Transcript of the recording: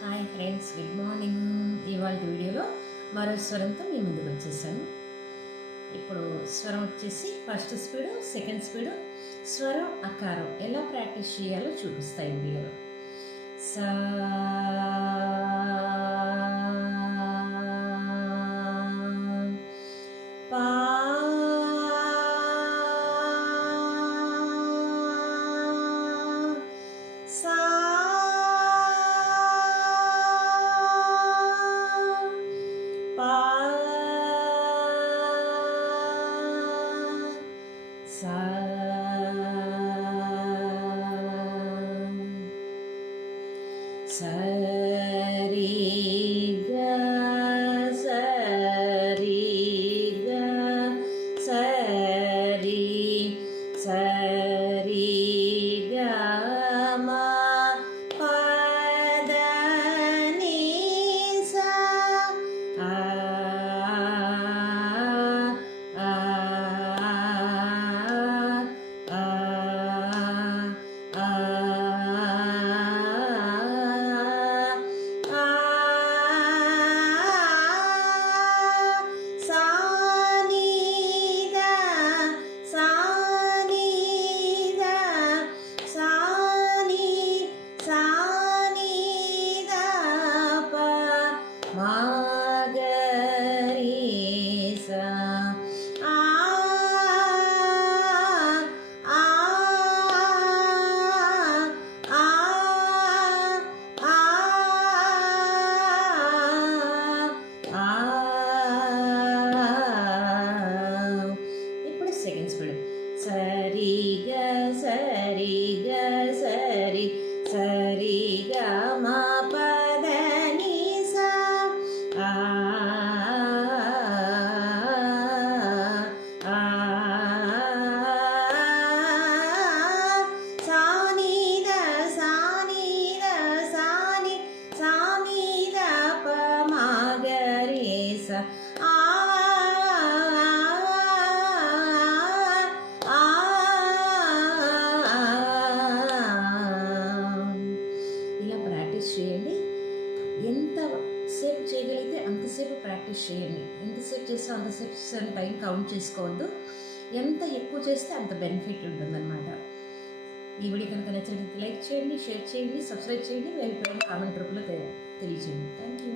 Hi friends, good morning. ఇవాళ వీడియోలో మరో స్వరంతో మీ ముందుకు వచ్చేసాను. ఇప్పుడు స్వరం వచ్చేసి ఫస్ట్ స్పీడు, సెకండ్ స్పీడు, స్వరం అకారం ఎలా ప్రాక్టీస్ చేయాలో చూపిస్తాయి వీడియోలో. సా పా సా పా సా సరి గ సరి గ సరి సరి గ మ పద ని సా ఆ ఆ ఆ ఆ ఇప్పుడు సెకండ్ స్పీడ్. సరి గ సరి గ సరి సరి గ మ పద ని సా ఆ ఆ సా ని ద సా ని ద సా ని ద ప మ గ రి సా ఆ ఇలా ప్రాక్టీస్ చేయండి. ఎంతసేపు చేయగలిగితే అంతసేపు ప్రాక్టీస్ చేయండి. ఎంతసేపు చేస్తే అంతసేపు టైం కౌంట్ చేసుకోవద్దు. ఎంత ఎక్కువ చేస్తే అంత బెనిఫిట్ ఉంటుందన్నమాట. ఈ వీడియో కనుక నచ్చినట్లయితే లైక్ చేయండి, షేర్ చేయండి, సబ్స్క్రైబ్ చేయండి. మీ అభిప్రాయం కామెంట్ రూపంలో తెలియజేయండి. Thank you.